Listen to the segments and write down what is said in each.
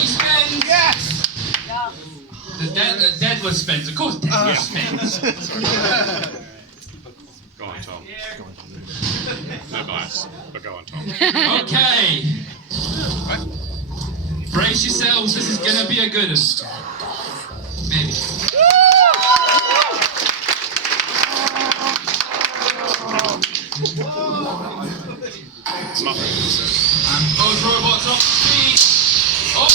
he spends. Yes! The Daedalus spends. Of course, Daedalus spends. Go on, Tom. No bias, but go on, Tom. Okay. Brace yourselves, this is gonna be a good one. Maybe. And both robots up to speed. Up.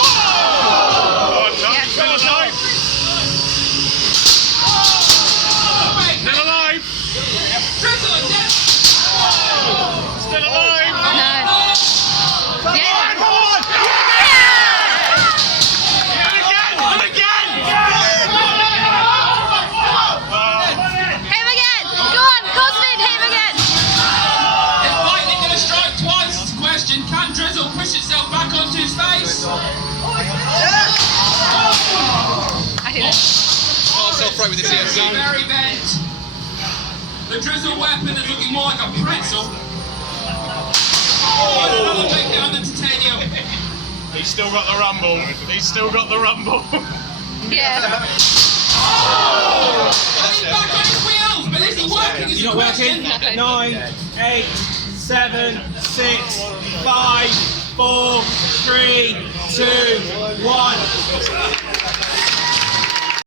Oh, Tom, Yes, still go on, alive! Still alive! Drizzle and death. Still alive! No. Come on! And again! And again! Him again! Go on, Cosmin, him again! Is lightning going to strike twice? It's a question. Can Drizzle push itself back onto his face? I hit it. Self-right with the CNC. Very bent. The Drizzle weapon is looking more like a pretzel. Oh, and another big hit on the titanium. He's still got the rumble. He's still got the rumble. Yeah. And he's back on his wheels, but is he working? Is You're the not question? working? 9, 8, 7, 6, 5, 4, 3, 2, 1.